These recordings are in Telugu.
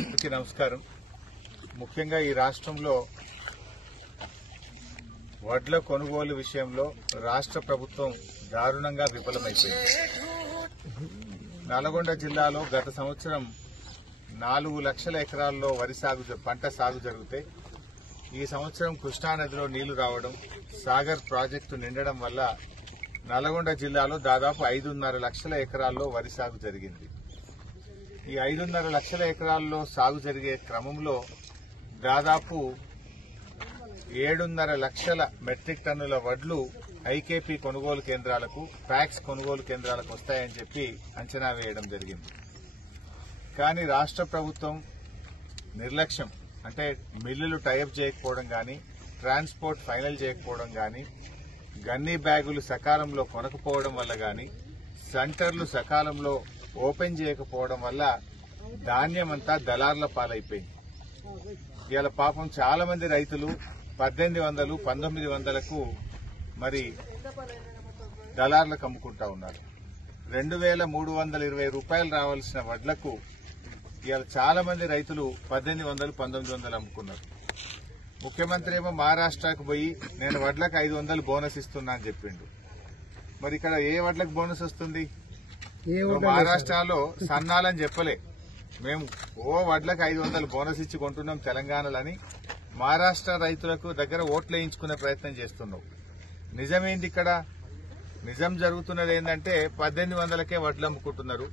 అందరికీ నమస్కారం. ముఖ్యంగా ఈ రాష్ట్రంలో వడ్ల కొనుగోలు విషయంలో రాష్ట్ర ప్రభుత్వం దారుణంగా విఫలమైపోయింది. నల్గొండ జిల్లాలో గత సంవత్సరం 4 లక్షల ఎకరాల్లో పంట సాగు జరిగితే ఈ సంవత్సరం కృష్ణానదిలో నీళ్లు రావడం, సాగర్ ప్రాజెక్టు నిండడం వల్ల నల్గొండ జిల్లాలో దాదాపు 5.5 లక్షల ఎకరాల్లో వరి సాగు జరిగింది. ఈ 5.5 లక్షల ఎకరాల్లో సాగు జరిగే క్రమంలో దాదాపు 7.5 లక్షల మెట్రిక్ టన్నుల వడ్లు ఐకేపీ కొనుగోలు కేంద్రాలకు, ప్యాక్స్ కొనుగోలు కేంద్రాలకు వస్తాయని చెప్పి అంచనా వేయడం జరిగింది. కానీ రాష్ట్ర ప్రభుత్వం నిర్లక్ష్యం, అంటే మిల్లులు టైఅప్ చేయకపోవడం గాని, ట్రాన్స్పోర్ట్ ఫైనల్ చేయకపోవడం గాని, గన్నీ బ్యాగులు సకాలంలో కొనకపోవడం వల్ల గాని, సెంటర్లు సకాలంలో ఓపెన్ చేయకపోవడం వల్ల ధాన్యం అంతా దళార్ల పాలైపోయింది. ఇవాళ పాపం చాలా మంది రైతులు 1800, 1900కు మరి దళార్లకు అమ్ముకుంటా ఉన్నారు. 2320 రూపాయలు రావాల్సిన వడ్లకు ఇవాళ చాలా మంది రైతులు 1800, 1900 అమ్ముకున్నారు. ముఖ్యమంత్రి ఏమో మహారాష్ట్రకు పోయి నేను వడ్లకు 500 బోనస్ ఇస్తున్నా అని చెప్పిండు. మరి ఇక్కడ ఏ వడ్లకు బోనస్ వస్తుంది? మహారాష్ట్రలో సన్నాలని చెప్పలే, మేము వడ్లకు 500 బోనస్ ఇచ్చి కొంటున్నాం తెలంగాణలని మహారాష్ట్ర రైతులకు దగ్గర ఓట్లు వేయించుకునే ప్రయత్నం చేస్తున్నాం. నిజమేంది ఇక్కడ? నిజం జరుగుతున్నది ఏంటంటే 1800కే వడ్లు అమ్ముకుంటున్నారు,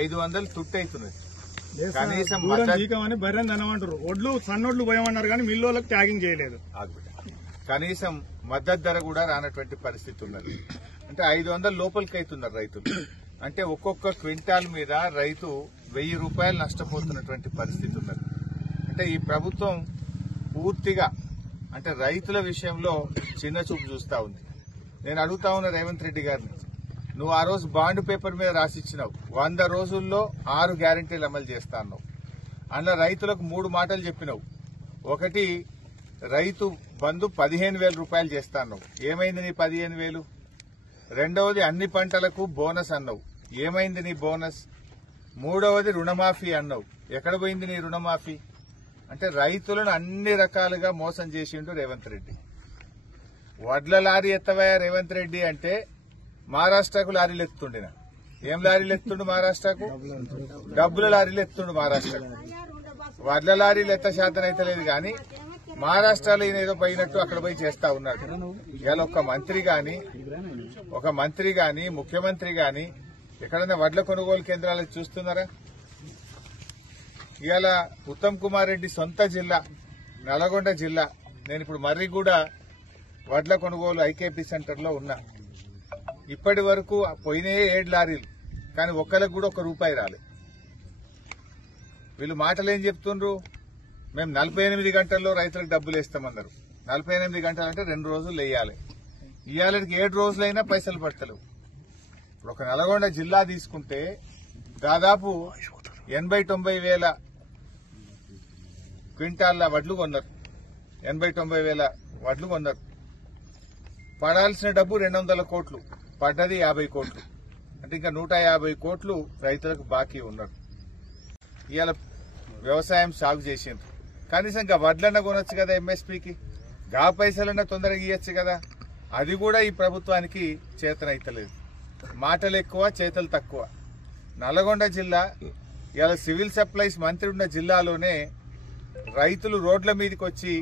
500 తుట్టయితున్నది. కనీసం ఒడ్లు సన్నొడ్లు పోయమన్నారు కానీ మిల్లులకు ట్యాగింగ్ చేయలేదు. కనీసం మద్దతు ధర కూడా రానటువంటి పరిస్థితి ఉన్నది. అంటే 500 లోపలికి అవుతున్నారు రైతులు. అంటే ఒక్కొక్క క్వింటాల్ మీద రైతు 1000 రూపాయలు నష్టపోతున్నటువంటి పరిస్థితి ఉన్నది. అంటే ఈ ప్రభుత్వం పూర్తిగా అంటే రైతుల విషయంలో చిన్న చూపు చూస్తా ఉంది. నేను అడుగుతా ఉన్నా రేవంత్ రెడ్డి గారిని, నువ్వు ఆ రోజు బాండ్ పేపర్ మీద రాసిచ్చినావు 100 రోజుల్లో 6 గ్యారంటీలు అమలు చేస్తా అన్నావు. అందులో రైతులకు 3 మాటలు చెప్పినావు. ఒకటి, రైతు బంధు 15,000 రూపాయలు చేస్తా అన్నావు. ఏమైంది నీ 15,000? రెండవది, అన్ని పంటలకు బోనస్ అన్నావు. ఏమైంది నీ బోనస్? మూడవది, రుణమాఫీ అన్నావు. ఎక్కడ పోయింది నీ రుణమాఫీ? అంటే రైతులను అన్ని రకాలుగా మోసం చేసిండు రేవంత్ రెడ్డి. వడ్ల లారీ ఎత్తవయ్యా రేవంత్ రెడ్డి అంటే మహారాష్ట్రకు లారీలు ఎత్తుండిన. ఏం లారీలు ఎత్తుండు మహారాష్ట్రకు? డబ్బుల లారీలు ఎత్తుండు మహారాష్ట్రకు. వడ్ల లారీలు ఎత్త శాతం అయితే లేదు కానీ మహారాష్ట్రలో ఈయన ఏదో పోయినట్టు అక్కడ పోయి చేస్తా ఉన్నాడు. ఇవాళ ఒక మంత్రి గాని ముఖ్యమంత్రి గాని ఎక్కడైనా వడ్ల కొనుగోలు కేంద్రాలకు చూస్తున్నారా? ఇవాళ ఉత్తమ్ కుమార్ రెడ్డి సొంత జిల్లా నల్గొండ జిల్లా. నేను ఇప్పుడు మర్రిగూడ వడ్ల కొనుగోలు ఐకేపీ సెంటర్లో ఉన్నా. ఇప్పటి వరకు పోయినాయే 7 లారీలు, కానీ ఒక్కరికి కూడా 1 రూపాయి రాలేదు. వీళ్ళు మాటలు ఏం చెప్తుండ్రు? మేము 48 గంటల్లో రైతులకు డబ్బులు వేస్తామన్నారు. 48 గంటలంటే 2 రోజులు వేయాలి. ఇవాళకి 7 రోజులైనా పైసలు పడతలేవు. ఇప్పుడు ఒక నల్గొండ జిల్లా తీసుకుంటే దాదాపు 80-90 వేల క్వింటాల్ల వడ్లు కొన్నారు. 80-90 వేల వడ్లు కొన్నారు. పడాల్సిన డబ్బు 200 కోట్లు, పడ్డది 50 కోట్లు. అంటే ఇంకా 150 కోట్లు రైతులకు బాకీ ఉన్నారు. ఇవాళ వ్యవసాయం సాగు చేసిండ్రు. కనీసం ఇంకా వడ్లన్నా కొనొచ్చు కదా ఎంఎస్పీకి, గా పైసలన్నా తొందరగా ఇవ్వచ్చు కదా. అది కూడా ఈ ప్రభుత్వానికి చేతనైతలేదు. మాటలు ఎక్కువ, చేతలు తక్కువ. నల్గొండ జిల్లా ఇవాళ సివిల్ సప్లైస్ మంత్రి ఉన్న జిల్లాలోనే రైతులు రోడ్ల మీదకి వచ్చి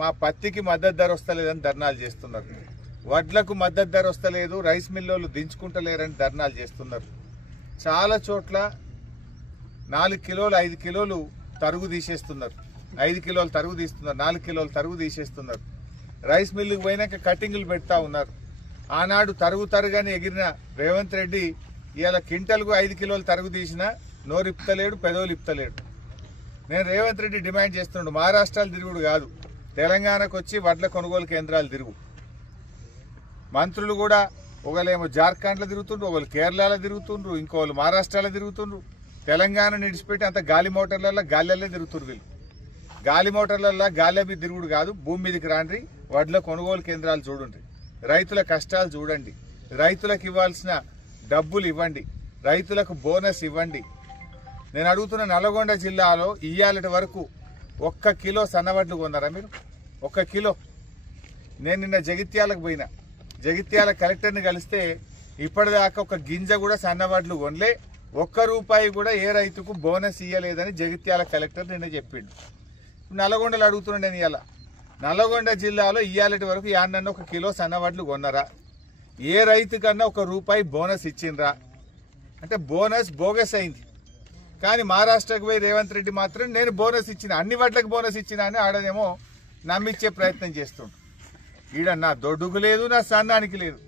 మా పత్తికి మద్దతు ధర వస్తలేదని ధర్నాలు చేస్తున్నారు. వడ్లకు మద్దతు ధర వస్తలేదు, రైస్ మిల్లోళ్ళు దించుకుంటలేరని ధర్నాలు చేస్తున్నారు. చాలా చోట్ల 4 కిలోలు 5 కిలోలు తరుగు తీసేస్తున్నారు. 5 కిలోలు తరుగు తీస్తున్నారు, 4 కిలోలు తరుగు తీసేస్తున్నారు. రైస్ మిల్లుకు పోయినాక కటింగులు పెడతా ఉన్నారు. ఆనాడు తరుగని ఎగిరిన రేవంత్ రెడ్డి ఇవాళ క్వింటల్కు 5 కిలోలు తరుగు తీసినా నోరిప్తలేడు, పెదవులు ఇప్తలేడు. నేను రేవంత్ రెడ్డి డిమాండ్ చేస్తున్నాడు, మహారాష్ట్రాలు తిరుగుడు కాదు, తెలంగాణకు వచ్చి వడ్ల కొనుగోలు కేంద్రాలు తిరుగు. మంత్రులు కూడా ఒకళ్ళేమో జార్ఖండ్లో తిరుగుతుండ్రు, ఒకళ్ళు కేరళలో తిరుగుతుండ్రు, ఇంకోళ్ళు మహారాష్ట్రలో తిరుగుతుండ్రు. తెలంగాణ నిడిచిపెట్టి అంత గాలి మోటార్లలో గాలిలో తిరుగుతున్నారు. వీళ్ళు గాలి మోటార్లలో గాలి మీద తిరుగుడు కాదు, భూమి మీదకి రాండ్రి, వడ్ల కొనుగోలు కేంద్రాలు చూడండి, రైతుల కష్టాలు చూడండి, రైతులకు ఇవ్వాల్సిన డబ్బులు ఇవ్వండి, రైతులకు బోనస్ ఇవ్వండి. నేను అడుగుతున్న నల్గొండ జిల్లాలో ఇయ్యాలటి వరకు 1 కిలో సన్నవడ్లు కొన్నారా మీరు? 1 కిలో. నేను నిన్న జగిత్యాలకు పోయినా, జగిత్యాల కలెక్టర్ని కలిస్తే ఇప్పటిదాకా 1 గింజ కూడా సన్నవడ్లు కొనలే, 1 రూపాయి కూడా ఏ రైతుకు బోనస్ ఇయ్యలేదని జగిత్యాల కలెక్టర్ నిన్న చెప్పిండు. నల్గొండలో అడుగుతున్నాను నేను ఇవాళ, నల్గొండ జిల్లాలో ఇయ్యాలటి వరకు యాన్నన్న 1 కిలో సన్నవడ్లు కొన్నారా? ఏ రైతు కన్నా 1 రూపాయి బోనస్ ఇచ్చిండ్రా? అంటే బోనస్ బోగస్ అయింది. కానీ మహారాష్ట్రకు పోయి రేవంత్ రెడ్డి మాత్రం నేను బోనస్ ఇచ్చిన, అన్ని వడ్లకు బోనస్ ఇచ్చిన అని ఆడనేమో నమ్మించే ప్రయత్నం చేస్తుండు. ఈడ నా దొడ్డుకు లేదు, నా సన్నానికి లేదు.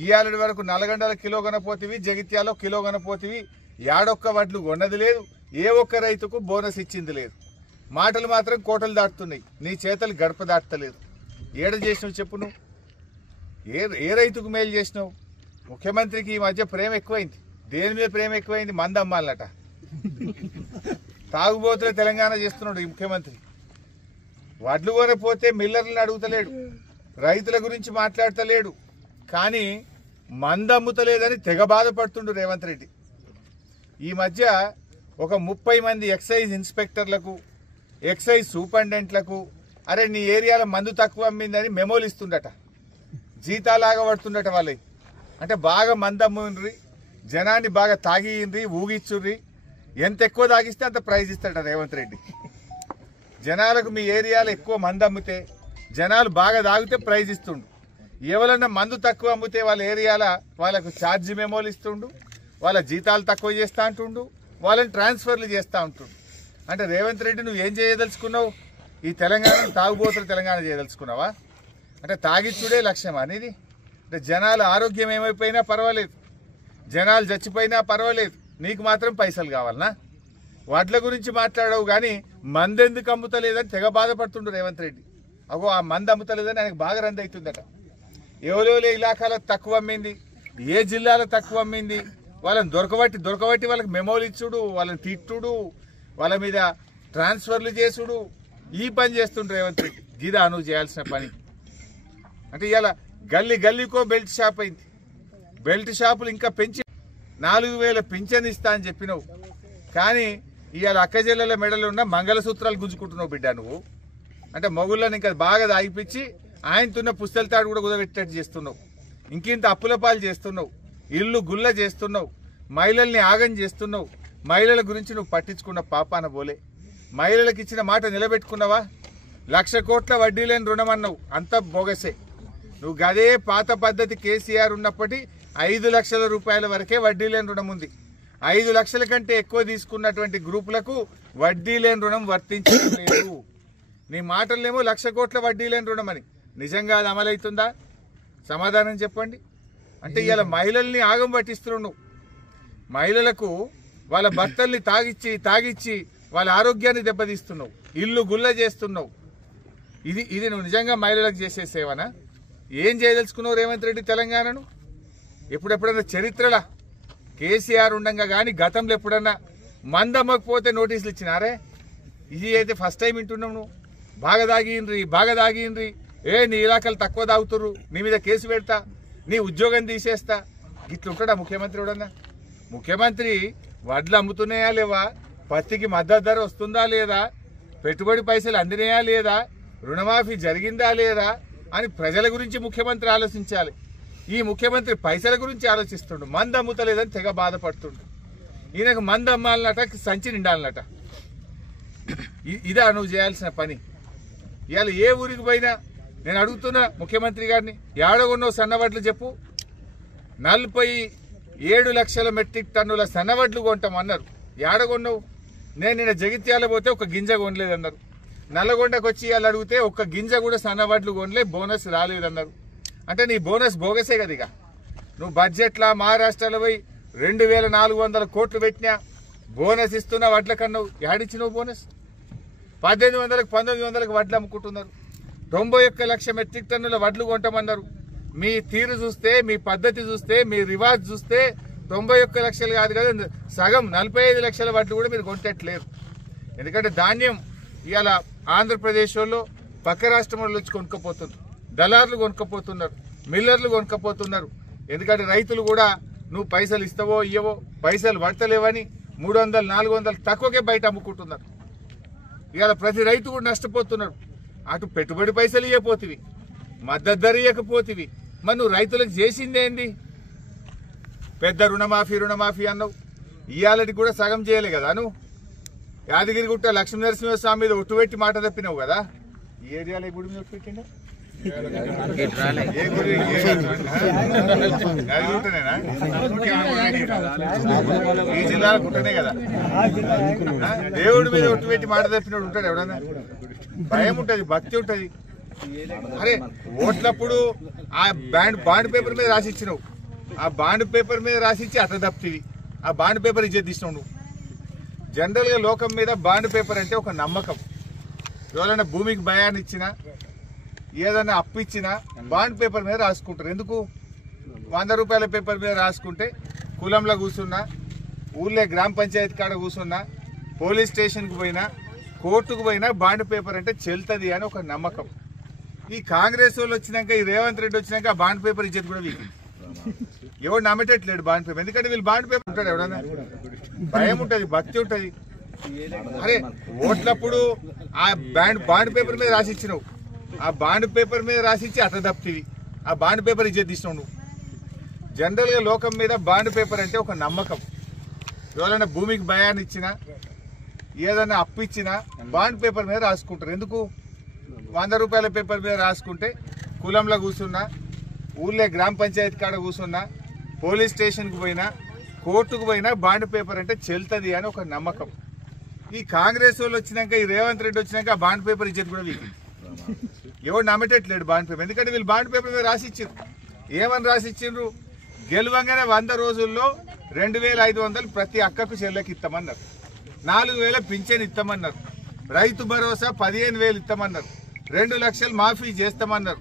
ఇయ్యాలటి వరకు నల్గొండల కిలో కొనపోతివి, జగిత్యాలో కిలో కొనపోతివి, యాడొక్క వడ్లు కొన్నది లేదు, ఏ ఒక్క రైతుకు బోనస్ ఇచ్చింది లేదు. మాటలు మాత్రం కోటలు దాటుతున్నాయి, నీ చేతలు గడప దాటలేదు. ఏడ చేసినావు చెప్పు? నువ్వు ఏ రైతుకు మేలు చేసినావు? ముఖ్యమంత్రికి ఈ మధ్య ప్రేమ ఎక్కువైంది. దేని మీద ప్రేమ ఎక్కువైంది? మందు అమ్మాలట. తాగుబోతులే తెలంగాణ చేస్తున్నాడు ఈ ముఖ్యమంత్రి. వడ్లు కొనపోతే మిల్లర్లను అడుగుతలేడు, రైతుల గురించి మాట్లాడతలేడు, కానీ మందు అమ్ముతలేదని తెగ బాధపడుతుండు రేవంత్ రెడ్డి. ఈ మధ్య ఒక 30 మంది ఎక్సైజ్ ఇన్స్పెక్టర్లకు, ఎక్సైజ్ సూపరింటెండెంట్లకు అరే నీ ఏరియాలో మందు తక్కువ అమ్మిందని మెమోలు ఇస్తుండట, జీతాలాగా పడుతుండట వాళ్ళకి. అంటే బాగా మందు అమ్ముండ్రి, జనాన్ని బాగా తాగియండ్రి, ఊగిచ్చుర్రి, ఎంత ఎక్కువ తాగిస్తే అంత ప్రైజ్ ఇస్తాడట రేవంత్ రెడ్డి. జనాలకు మీ ఏరియాలో ఎక్కువ మందు అమ్మితే, జనాలు బాగా తాగితే ప్రైజ్ ఇస్తుండు. ఎవరన్నా మందు తక్కువ అమ్మితే వాళ్ళ ఏరియాల వాళ్ళకు ఛార్జీ మెమోలు ఇస్తుండు, వాళ్ళ జీతాలు తక్కువ చేస్తా అంటుండు, వాళ్ళని ట్రాన్స్ఫర్లు చేస్తా ఉంటుండు. అంటే రేవంత్ రెడ్డి నువ్వు ఏం చేయదలుచుకున్నావు? ఈ తెలంగాణను తాగుబోతుల తెలంగాణ చేయదలుచుకున్నావా? అంటే తాగిచ్చుడే లక్ష్యం అనేది? అంటే జనాల ఆరోగ్యం ఏమైపోయినా పర్వాలేదు, జనాలు చచ్చిపోయినా పర్వాలేదు, నీకు మాత్రం పైసలు కావాలనా? వడ్ల గురించి మాట్లాడవు కానీ మందెందుకు అమ్ముతలేదని తెగ బాధపడుతుండు రేవంత్ రెడ్డి. అగో ఆ మందు అమ్ముతలేదని ఆయనకు బాగా రంది అవుతుందట. ఎవరెవరే ఇలాకాలో తక్కువ అమ్మింది, ఏ జిల్లాలో తక్కువ అమ్మింది, వాళ్ళని దొరకబట్టి వాళ్ళకి మెమోలు ఇచ్చుడు, వాళ్ళని తిట్టుడు, వాళ్ళ మీద ట్రాన్స్ఫర్లు చేసుడు, ఈ పని చేస్తుండ్రు రేవంత్ రెడ్డి. గిదా నువ్వు చేయాల్సిన పని. అంటే ఇలా గల్లీకో బెల్ట్ షాప్ అయింది. బెల్ట్ షాపులు ఇంకా పెంచి 4000 పింఛన్ ఇస్తా అని చెప్పినావు, కానీ ఇవాళ అక్కజెల్లెల మెడలు ఉన్న మంగళసూత్రాలు గుంజుకుంటున్నావు బిడ్డ నువ్వు. అంటే మొగుళ్ళని ఇంకా బాగా దాగిపించి ఆయనతున్న పుస్తల తాడు కూడా కుదబెట్టేట్టు చేస్తున్నావు, ఇంకింత అప్పుల పాలు చేస్తున్నావు, ఇల్లు గుల్ల చేస్తున్నావు, మహిళల్ని ఆగం చేస్తున్నావు. మహిళల గురించి నువ్వు పట్టించుకున్న పాపాన పోలే. మహిళలకు ఇచ్చిన మాట నిలబెట్టుకున్నావా? 1,00,000 కోట్ల వడ్డీ లేని రుణం అన్నావు, అంతా బోగసే. నువ్వు గదే పాత పద్ధతి కేసీఆర్ ఉన్నప్పటి 5 లక్షల రూపాయల వరకే వడ్డీ లేని రుణం ఉంది. 5 లక్షల కంటే ఎక్కువ తీసుకున్నటువంటి గ్రూపులకు వడ్డీ లేని రుణం వర్తించడం లేదు. నీ మాటలేమో 1,00,000 కోట్ల వడ్డీ లేని రుణం అని. నిజంగా అది అమలవుతుందా? సమాధానం చెప్పండి. అంటే ఇవాళ మహిళల్ని ఆగం పట్టిస్తున్నావు. మహిళలకు వాళ్ళ భర్తల్ని తాగిచ్చి వాళ్ళ ఆరోగ్యాన్ని దెబ్బతీస్తున్నావు, ఇల్లు గుల్ల చేస్తున్నావు. ఇది నువ్వు నిజంగా మహిళలకు చేసే సేవనా? ఏం చేయదలుచుకున్నావు రేవంత్ రెడ్డి తెలంగాణను? ఎప్పుడెప్పుడన్నా చరిత్రలా కేసీఆర్ ఉండగా కానీ గతంలో ఎప్పుడన్నా మందమ్మకపోతే నోటీసులు ఇచ్చినారే? ఇది అయితే ఫస్ట్ టైం వింటున్నావు నువ్వు. బాగా తాగియండ్రి, నీ ఇలాకలు తక్కువ తాగుతుర్రు, నీ మీద కేసు పెడతా, నీ ఉద్యోగం తీసేస్తా. ఇట్లుంటాడా ముఖ్యమంత్రి? ఎవడన్నా ముఖ్యమంత్రి వడ్లు అమ్ముతున్నాయా లేవా, పత్తికి మద్దతు ధర వస్తుందా లేదా, పెట్టుబడి పైసలు అందినాయా లేదా, రుణమాఫీ జరిగిందా లేదా అని ప్రజల గురించి ముఖ్యమంత్రి ఆలోచించాలి. ఈ ముఖ్యమంత్రి పైసల గురించి ఆలోచిస్తుండు. మందు అమ్ముతలేదని తెగ బాధపడుతుండు. ఈయనకు మందు అమ్మాలన్నట, సంచి నిండాలన్నట. ఇదా నువ్వు చేయాల్సిన పని? ఇవాళ ఏ ఊరికి పోయినా నేను అడుగుతున్నా ముఖ్యమంత్రి గారిని, ఏడగొన్నావు సన్నవడ్లు చెప్పు. 47 లక్షల మెట్రిక్ టన్నుల సన్నవడ్లు కొంటామన్నారు. ఏడగొన్నావు? నేను నిన్న జగిత్యాల పోతే 1 గింజ కొనలేదన్నారు. నల్లగొండకు వచ్చి ఇవాళ అడిగితే 1 గింజ కూడా సన్నవడ్లు కొనలే, బోనస్ రాలేదన్నారు. అంటే నీ బోనస్ బోగసే కదా. ఇక నువ్వు బడ్జెట్లా మహారాష్ట్రలో పోయి 2400 కోట్లు పెట్టినా బోనస్ ఇస్తున్నా వడ్ల కన్నావు. ఏడిచ్చినావు బోనస్? 1800కు 1900కు వడ్లు అమ్ముకుంటున్నారు. 91 లక్ష మెట్రిక్ టన్నుల వడ్లు కొంటామన్నారు. మీ తీరు చూస్తే, మీ పద్ధతి చూస్తే, మీ రివాజ్ చూస్తే 91 లక్షలు కాదు కదా, సగం 45 లక్షల వడ్లు కూడా మీరు కొంటట్లేరు. ఎందుకంటే ధాన్యం ఇవాళ ఆంధ్రప్రదేశ్ వాళ్ళు పక్క రాష్ట్రం వాళ్ళు వచ్చి కొనుక్కపోతున్నారు, దళారులు కొనుక్కపోతున్నారు, మిల్లర్లు కొనుక్కపోతున్నారు. ఎందుకంటే రైతులు కూడా నువ్వు పైసలు ఇస్తావో ఇయ్యవో, పైసలు పడతలేవని 300, 400 తక్కువకే బయట అమ్ముకుంటున్నారు. ఇవాళ ప్రతి రైతు కూడా నష్టపోతున్నాడు. అటు పెట్టుబడి పైసలు ఇవ్వపోతివి, మద్దతు ధర ఇవ్వకపోతివి, మరి నువ్వు రైతులకు చేసిందేంది? పెద్ద రుణమాఫీ అన్నావు, ఇవాళకి కూడా సగం చేయలే కదా నువ్వు. యాదగిరిగుట్ట లక్ష్మీనరసింహస్వామి మీద ఒట్టు పెట్టి మాట తప్పినావు కదా. ఈ ఏరియాలో ఏ గుడి మీద ఒట్టు పెట్టిండా? ఏ గుడి? యాదగిరిగుట్టనేనా? ఈ జిల్లాలో గుట్టనే కదా. దేవుడి మీద ఒట్టు పెట్టి మాట తప్పినోడు ఉంటాడు ఎవడన్నా? భయం ఉంటది, భక్తి ఉంటది. అరే ఓట్లప్పుడు ఆ బాండ్ పేపర్ మీద రాసిచ్చినావు, ఆ బాండ్ పేపర్ మీద రాసిచ్చి అట్ట తప్పివి. ఆ బాండ్ పేపర్ ఇచ్చేది తీసినావు నువ్వు. జనరల్ గా లోకం మీద బాండ్ పేపర్ అంటే ఒక నమ్మకం. ఎవరైనా భూమికి భయాన్ని ఇచ్చినా, ఏదైనా అప్పు ఇచ్చినా బాండ్ పేపర్ మీద రాసుకుంటారు. ఎందుకు? 100 రూపాయల పేపర్ మీద రాసుకుంటే కులంలో కూర్చున్నా, ఊళ్ళో గ్రామ పంచాయతీ కాడ కూర్చున్నా, పోలీస్ స్టేషన్కి పోయినా, కోర్టుకు పోయినా బాండ్ పేపర్ అంటే చెల్తుంది అని ఒక నమ్మకం. ఈ కాంగ్రెస్ వాళ్ళు వచ్చినాక, ఈ రేవంత్ రెడ్డి వచ్చినాక ఆ బాండ్ పేపర్ ఇచ్చేది కూడా వీకి. ఎవడు నమ్మేటట్లేడు బాండ్ పేపర్. ఎందుకంటే వీళ్ళు బాండ్ పేపర్ ఉంటాడు ఎవడన్నా? భయం ఉంటది, భక్తి ఉంటది. అరే ఓట్లప్పుడు ఆ బాండ్ పేపర్ మీద రాసిచ్చినావు, ఆ బాండ్ పేపర్ మీద రాసిచ్చి అట్ట తప్పివి. ఆ బాండ్ పేపర్ ఇచ్చేది తీసినావు నువ్వు. జనరల్ గా లోకం మీద బాండ్ పేపర్ అంటే ఒక నమ్మకం. ఎవరైనా భూమికి భయాన్ని ఇచ్చినా, ఏదైనా అప్పు ఇచ్చినా బాండ్ పేపర్ మీద రాసుకుంటారు. ఎందుకు? 100 రూపాయల పేపర్ మీద రాసుకుంటే కులంలో కూర్చున్నా, ఊళ్ళో గ్రామ పంచాయతీ కాడ కూర్చున్నా, పోలీస్ స్టేషన్కి పోయినా, కోర్టుకు పోయినా బాండ్ పేపర్ అంటే చెల్తుంది అని ఒక నమ్మకం. ఈ కాంగ్రెస్ వాళ్ళు వచ్చినాక, ఈ రేవంత్ రెడ్డి వచ్చినాక ఆ బాండ్ పేపర్ ఇచ్చేది కూడా వీకి. ఎవడు నమ్మేటట్లేడు బాండ్ పేపర్. ఎందుకంటే వీళ్ళు బాండ్ పేపర్ మీద రాసిచ్చారు. ఏమని రాసిచ్చిండ్రు? గెలువంగానే 100 రోజుల్లో 2500 ప్రతి అక్కకు చెల్లెకి ఇస్తామన్నారు. 4000 పింఛన్ ఇస్తామన్నారు. రైతు భరోసా 15,000 ఇస్తామన్నారు. 2 లక్షలు మాఫీ చేస్తామన్నారు.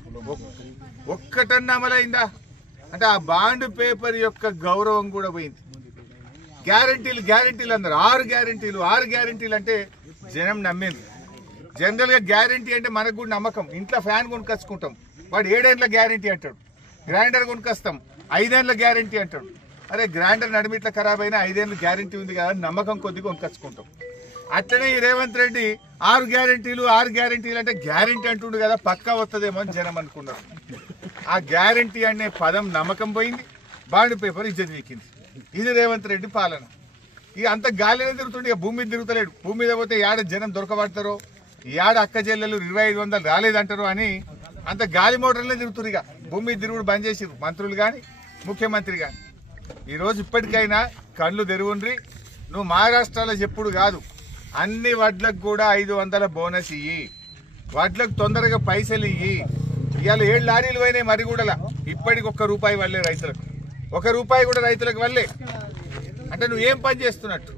ఒక్కటన్నా అమలైందా? అంటే ఆ బాండ్ పేపర్ యొక్క గౌరవం కూడా పోయింది. గ్యారంటీలు అన్నారు. 6 గ్యారంటీలు అంటే జనం నమ్మింది. జనరల్ గా గ్యారంటీ అంటే మనకు కూడా నమ్మకం. ఇంట్లో ఫ్యాన్ కొనుకొచ్చుకుంటాం, వాడు 7 ఏళ్ల గ్యారంటీ అంటాడు. గ్రైండర్ కొనుకొస్తాం, 5 ఏళ్ల గ్యారంటీ అంటాడు. అరే గ్రైండర్ నడిమిట్ల ఖరాబ్ అయినా 5 ఏళ్ళు గ్యారంటీ ఉంది కదా, నమ్మకం కొద్దిగా కొనుకొచ్చుకుంటాం. అట్లనే ఈ రేవంత్ రెడ్డి 6 గ్యారంటీలు అంటే గ్యారంటీ అంటుండు కదా, పక్కా వస్తుందేమో అని జనం అనుకున్నారు. ఆ గ్యారంటీ అనే పదం నమ్మకం పోయింది, బాండ్ పేపర్ ఇజ్జత్ వీకింది. ఇది రేవంత్ రెడ్డి పాలన. ఇక అంత గాలినే తిరుగుతుండే, భూమి మీద తిరుగుతలేడు. భూమి మీద పోతే ఏడ జనం దొరకబడతారో, ఏడ అక్క చెల్లెలు 2500 రాలేదంటారు అని అంత గాలి మోటార్లే తిరుగుతున్నారు. ఇక భూమి మీద తిరుగుడు బంద్ చేసిరు మంత్రులు కానీ, ముఖ్యమంత్రి కానీ. ఈరోజు ఇప్పటికైనా కళ్ళు తెరువుండ్రి. నువ్వు మహారాష్ట్రలో చెప్పుడు కాదు, అన్ని వడ్లకు కూడా 500 బోనస్ ఇయ్యి, వడ్లకు తొందరగా పైసలు ఇయ్యి. ఇవాళ 7 లారీలు పోయినాయి మరిగూడల, ఇప్పటికి ₹1 వల్లే రైతులకు, ₹1 కూడా రైతులకు వల్లే. అంటే నువ్వు ఏం పని చేస్తున్నట్టు?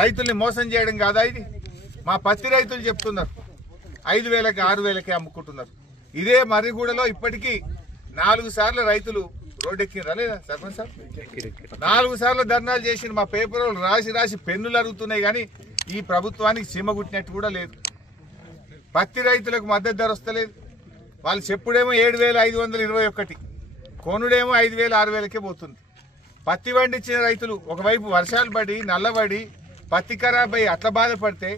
రైతుల్ని మోసం చేయడం కాదా ఇది? మా పత్తి రైతులు చెప్తున్నారు 5,000కి 6,000కి అమ్ముకుంటున్నారు. ఇదే మరిగూడలో ఇప్పటికీ 4 సార్లు రైతులు రోడ్డెక్కిరా లేదా సర్పంచ్ సార్? 4 సార్లు ధర్నాలు చేసిన మా పేపర్ రాసి పెన్నులు అరుగుతున్నాయి. కానీ ఈ ప్రభుత్వానికి సీమ గుట్టినట్టు కూడా లేదు. పత్తి రైతులకు మద్దతు ధర వస్తలేదు. వాళ్ళు చెప్పుడేమో 7,521, కొనుడేమో 5,000 6,000కే పోతుంది. పత్తి పండించిన రైతులు ఒకవైపు వర్షాలు పడి నల్లబడి పత్తి ఖరాబ్ అయి అట్లా బాధపడితే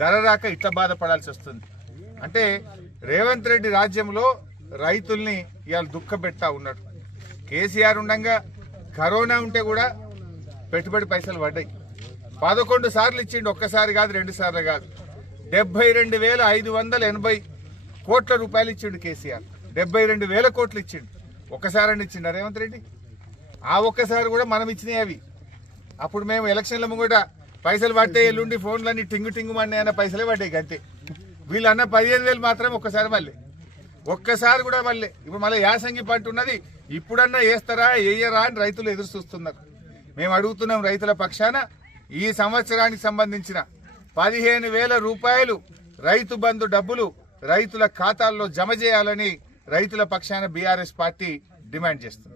ధర రాక ఇట్లా బాధపడాల్సి వస్తుంది. అంటే రేవంత్ రెడ్డి రాజ్యంలో రైతుల్ని ఇవాళ దుఃఖపెడతా ఉన్నాడు. కేసీఆర్ ఉండగా కరోనా ఉంటే కూడా పెట్టుబడి పైసలు పడ్డాయి. 11 సార్లు ఇచ్చిండు, ఒక్కసారి కాదు 2 సార్లు కాదు. 72,580 కోట్ల రూపాయలు ఇచ్చిండు కేసీఆర్. 72,000 కోట్లు ఇచ్చిండు. ఒక్కసారి ఇచ్చిండు రేవంత్ రెడ్డి. ఆ ఒక్కసారి కూడా మనం ఇచ్చినాయి అవి. అప్పుడు మేము ఎలక్షన్ల ముంగట పైసలు పట్టే ఎల్లుండి ఫోన్లన్నీ టింగు అన్న పైసలే పడ్డాయి అంతే. వీళ్ళన్న 15,000 మాత్రం ఒక్కసారి మళ్ళీ, ఒక్కసారి కూడా మళ్ళీ. ఇప్పుడు మళ్ళీ యాసంగి పంట ఉన్నది, ఇప్పుడన్నా వేస్తారా వేయరా అని రైతులు ఎదురు చూస్తున్నారు. మేము అడుగుతున్నాం రైతుల పక్షాన, ఈ సంవత్సరానికి సంబంధించిన 15,000 రూపాయలు రైతు బంధు డబ్బులు రైతుల ఖాతాల్లో జమ చేయాలని రైతుల పక్షాన బీఆర్ఎస్ పార్టీ డిమాండ్ చేస్తుంది.